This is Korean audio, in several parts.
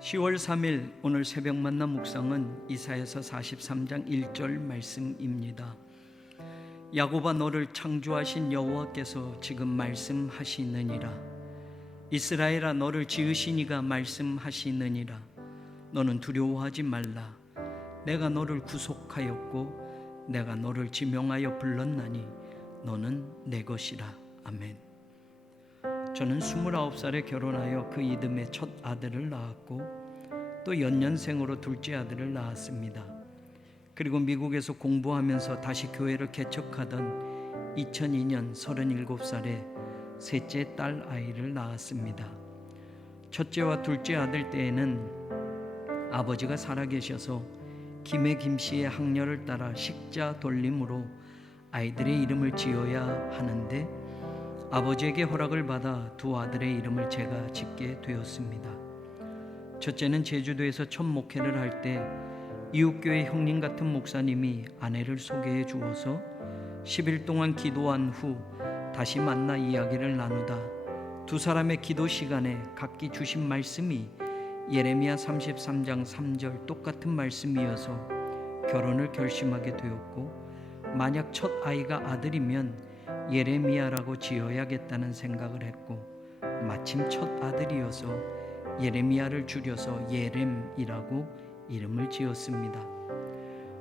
10월 3일 오늘 새벽 만나 묵상은 이사야서 43장 1절 말씀입니다. 야곱아, 너를 창조하신 여호와께서 지금 말씀하시느니라. 이스라엘아, 너를 지으신 이가 말씀하시느니라. 너는 두려워하지 말라. 내가 너를 구속하였고 내가 너를 지명하여 불렀나니 너는 내 것이라. 아멘. 저는 29살에 결혼하여 그 이듬해 첫 아들을 낳았고 또 연년생으로 둘째 아들을 낳았습니다. 그리고 미국에서 공부하면서 다시 교회를 개척하던 2002년 37살에 셋째 딸 아이를 낳았습니다. 첫째와 둘째 아들 때에는 아버지가 살아계셔서 김해 김씨의 학렬을 따라 식자 돌림으로 아이들의 이름을 지어야 하는데 아버지에게 허락을 받아 두 아들의 이름을 제가 짓게 되었습니다. 첫째는 제주도에서 첫 목회를 할 때 이웃교회 형님 같은 목사님이 아내를 소개해 주어서 10일 동안 기도한 후 다시 만나 이야기를 나누다 두 사람의 기도 시간에 각기 주신 말씀이 예레미야 33장 3절 똑같은 말씀이어서 결혼을 결심하게 되었고, 만약 첫 아이가 아들이면 예레미야라고 지어야겠다는 생각을 했고, 마침 첫 아들이어서 예레미야를 줄여서 예렘이라고 이름을 지었습니다.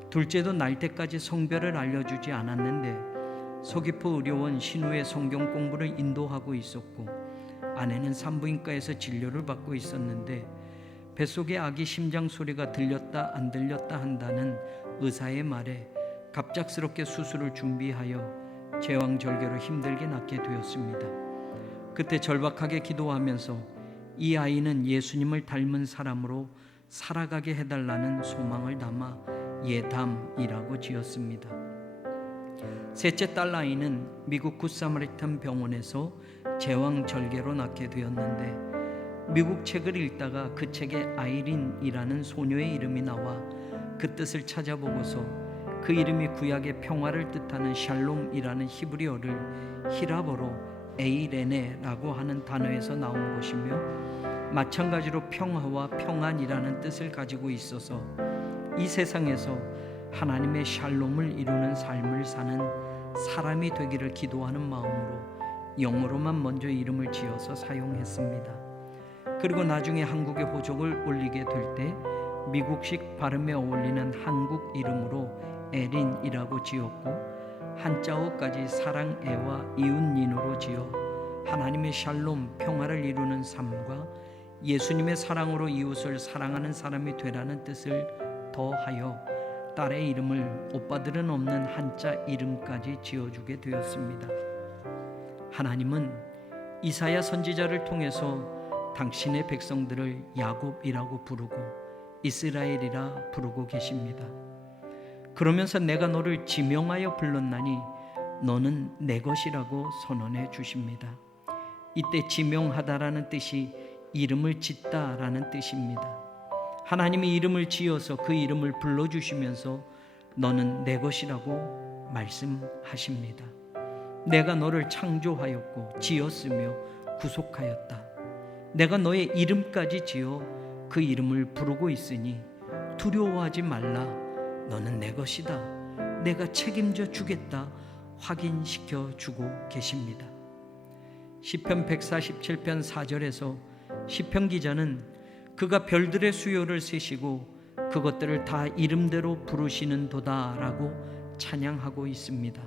둘째도 날 때까지 성별을 알려주지 않았는데 서귀포 의료원 신우의 성경 공부를 인도하고 있었고, 아내는 산부인과에서 진료를 받고 있었는데 뱃속에 아기 심장 소리가 들렸다 안 들렸다 한다는 의사의 말에 갑작스럽게 수술을 준비하여 제왕절개로 힘들게 낳게 되었습니다. 그때 절박하게 기도하면서 이 아이는 예수님을 닮은 사람으로 살아가게 해달라는 소망을 담아 예담이라고 지었습니다. 셋째 딸 아이는 미국 굿사마리탄 병원에서 제왕절개로 낳게 되었는데, 미국 책을 읽다가 그 책에 아이린이라는 소녀의 이름이 나와 그 뜻을 찾아보고서 그 이름이 구약의 평화를 뜻하는 샬롬이라는 히브리어를 히라버로 에이레네라고 하는 단어에서 나온 것이며, 마찬가지로 평화와 평안이라는 뜻을 가지고 있어서 이 세상에서 하나님의 샬롬을 이루는 삶을 사는 사람이 되기를 기도하는 마음으로 영어로만 먼저 이름을 지어서 사용했습니다. 그리고 나중에 한국에 호적을 올리게 될 때 미국식 발음에 어울리는 한국 이름으로 에린이라고 지었고, 한자어까지 사랑애와 이웃인으로 지어 하나님의 샬롬 평화를 이루는 삶과 예수님의 사랑으로 이웃을 사랑하는 사람이 되라는 뜻을 더하여 딸의 이름을 오빠들은 없는 한자 이름까지 지어주게 되었습니다. 하나님은 이사야 선지자를 통해서 당신의 백성들을 야곱이라고 부르고 이스라엘이라 부르고 계십니다. 그러면서 내가 너를 지명하여 불렀나니 너는 내 것이라고 선언해 주십니다. 이때 지명하다라는 뜻이 이름을 짓다라는 뜻입니다. 하나님이 이름을 지어서 그 이름을 불러주시면서 너는 내 것이라고 말씀하십니다. 내가 너를 창조하였고 지었으며 구속하였다. 내가 너의 이름까지 지어 그 이름을 부르고 있으니 두려워하지 말라. 너는 내 것이다. 내가 책임져 주겠다. 확인시켜 주고 계십니다. 시편 147편 4절에서 시편 기자는 그가 별들의 수요를 세시고 그것들을 다 이름대로 부르시는 도다라고 찬양하고 있습니다.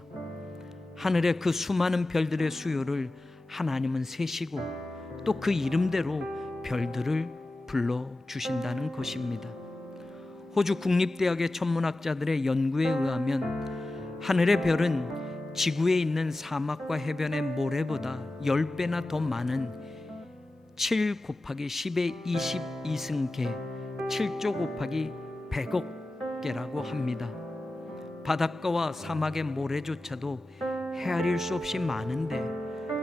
하늘의 그 수많은 별들의 수요를 하나님은 세시고 또 그 이름대로 별들을 불러주신다는 것입니다. 호주 국립대학의 천문학자들의 연구에 의하면 하늘의 별은 지구에 있는 사막과 해변의 모래보다 10배나 더 많은 7 곱하기 10의 22승계 7조 곱하기 100억 개라고 합니다. 바닷가와 사막의 모래조차도 헤아릴 수 없이 많은데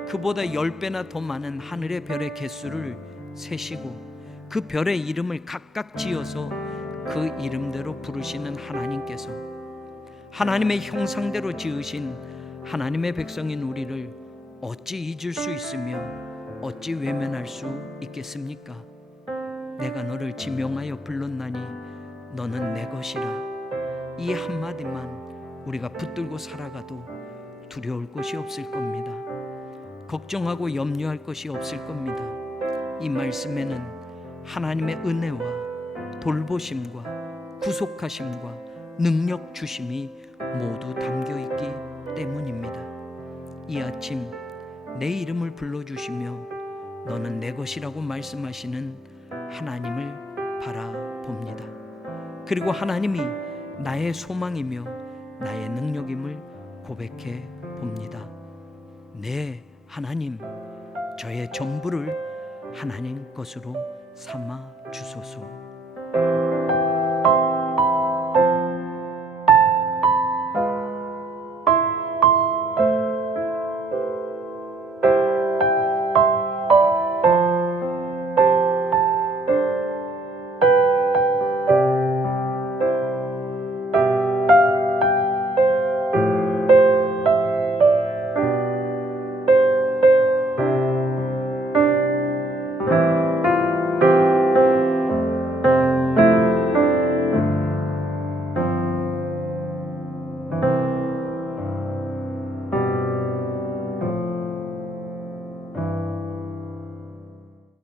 그보다 10배나 더 많은 하늘의 별의 개수를 세시고 그 별의 이름을 각각 지어서 그 이름대로 부르시는 하나님께서 하나님의 형상대로 지으신 하나님의 백성인 우리를 어찌 잊을 수 있으며 어찌 외면할 수 있겠습니까? 내가 너를 지명하여 불렀나니 너는 내 것이라. 이 한마디만 우리가 붙들고 살아가도 두려울 것이 없을 겁니다. 걱정하고 염려할 것이 없을 겁니다. 이 말씀에는 하나님의 은혜와 돌보심과 구속하심과 능력 주심이 모두 담겨 있기 때문입니다. 이 아침 내 이름을 불러주시며 너는 내 것이라고 말씀하시는 하나님을 바라봅니다. 그리고 하나님이 나의 소망이며 나의 능력임을 고백해 봅니다. 네, 하나님, 저의 전부를 하나님 것으로 삼아 주소서.